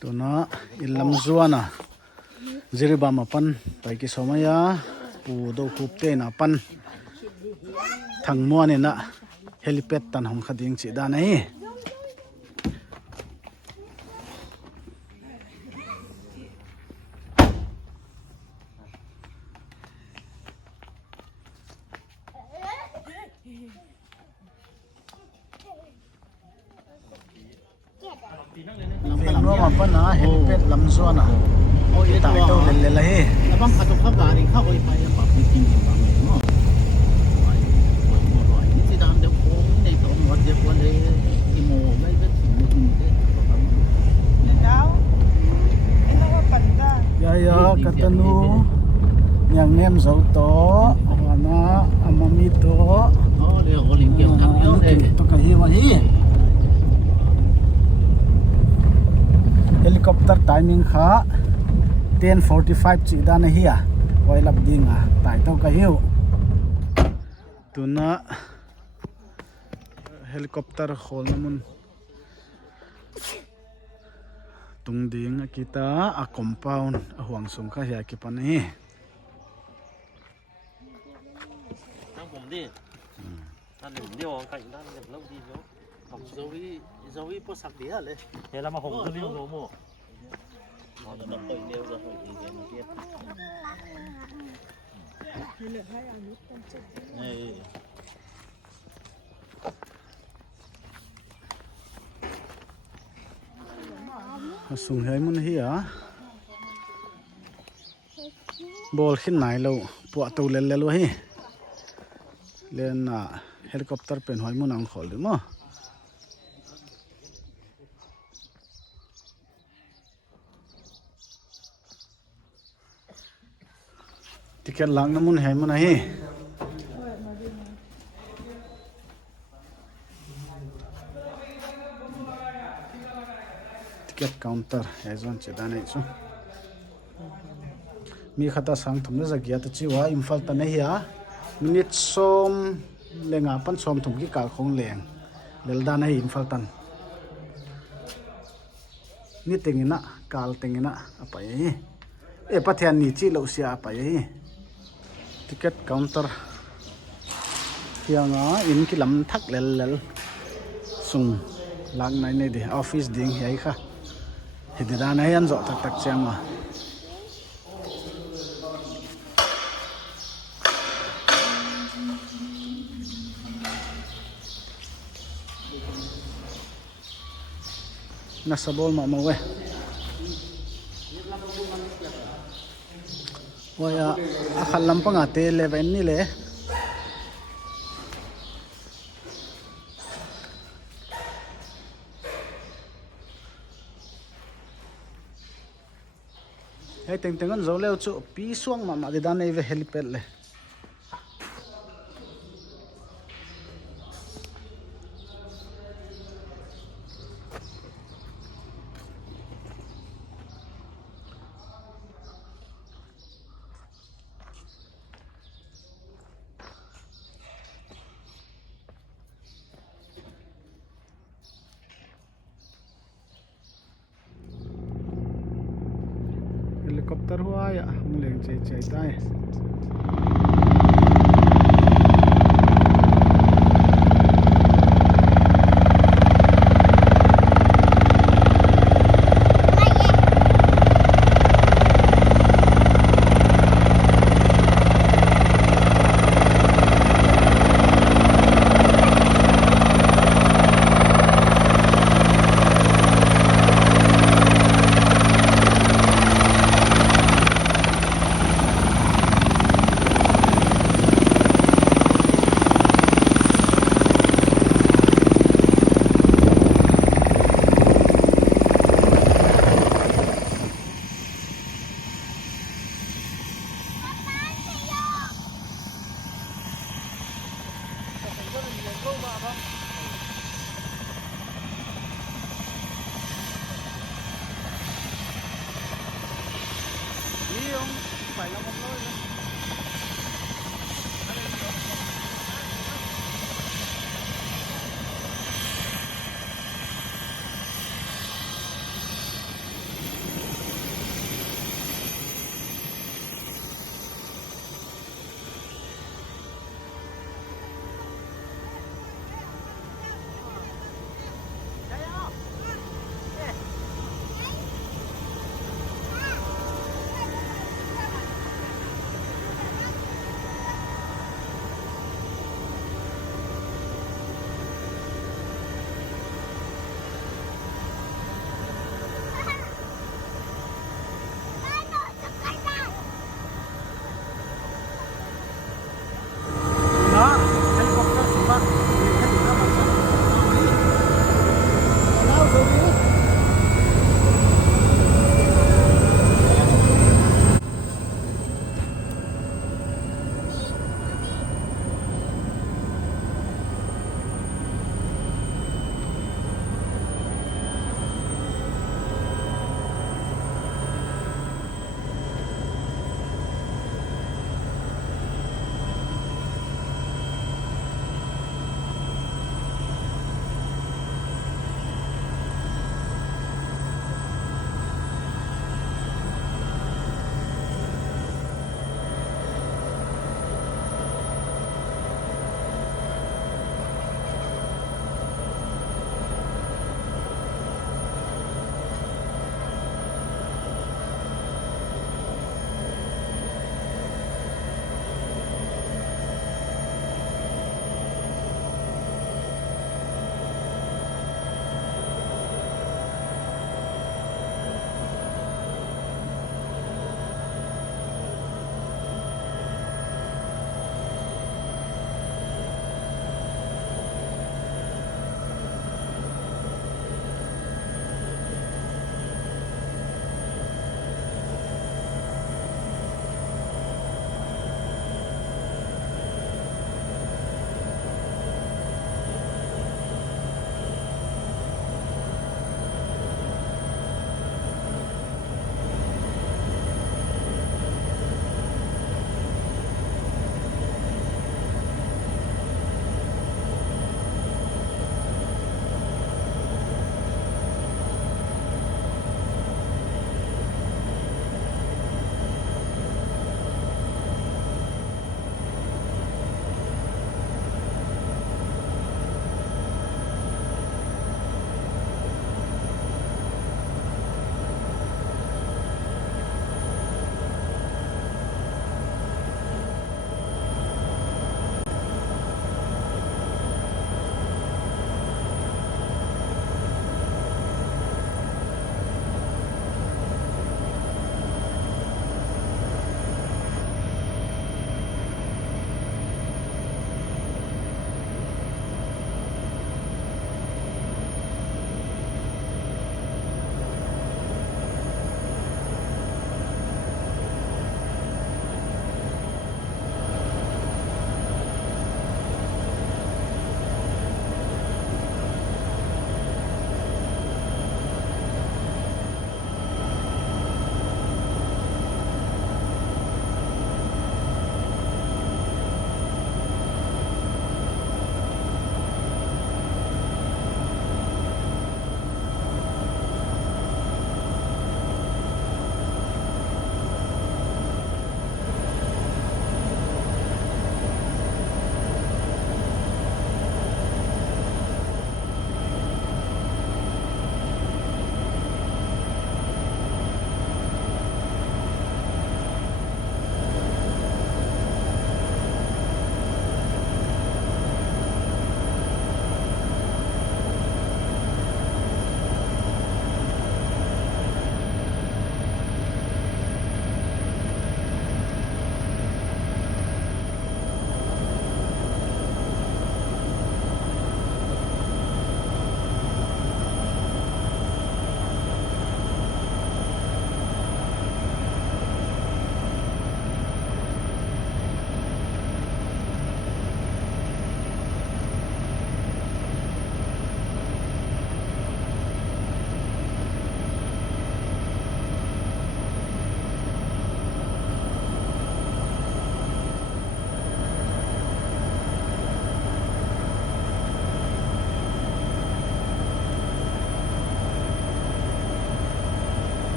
ตัวน่ะอิลำจวนZiriba mapan taiki somaya pu do kupte na pan thangmuan ina helipad tan hom khading chi da nei Vingno mapan na helipad lamzuan na tại đâu lên là he bang khatok kha garing kha oi pai pa pikin ki bang no oi ni ti dam de ko nei to mo de ko le i mo mai be ti mo ni de Now, ino ka panda. ya katanu yang nem zau to ana amami to oh le ho ling ke thang yo de to ka hi wa hi helicopter timing kha 10:45 chỉ đan hi à quay lập ding à tại tàu cái hiu tụi nó helicopter khol namun tung ding kita a compound a huang sung kha hi ki pan hi đangผมđiท่านหนึ่งเดียวcạnhท่านหนึ่งlâu đi nhớ học dấu i po sak dia le thế là mà hồng cứ liêu lố mồ nó nó tôi nêu ra hồi thì nó biết này sung hai mun hi à bol khin nai lo pu tu le le lo hi len na helicopter pen hoi mun ang khol mo tiket lang namun hai mun hi tiket counter hai zon che da nei chu mi khata sang thum na zagia ta chi wa imphal ta nei ya minute som lenga pan som thum ki kal khong leng lel da nei imphal tan ni tengina kal tengina apai e pathian ni chi lo sia apai ticket counter hianga in ki lam thak lel lel sung lang nai nei de office ding hai kha hidira nai an zo tak tak chang na sabol ma we waya akal lampang ate 11 ni le hey teng tengan zo leo chu pi suang ma de dan nei ve helipad le helicopter huwa ya muleng chei chei tai phải là một lối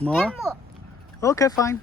More? Okay, fine.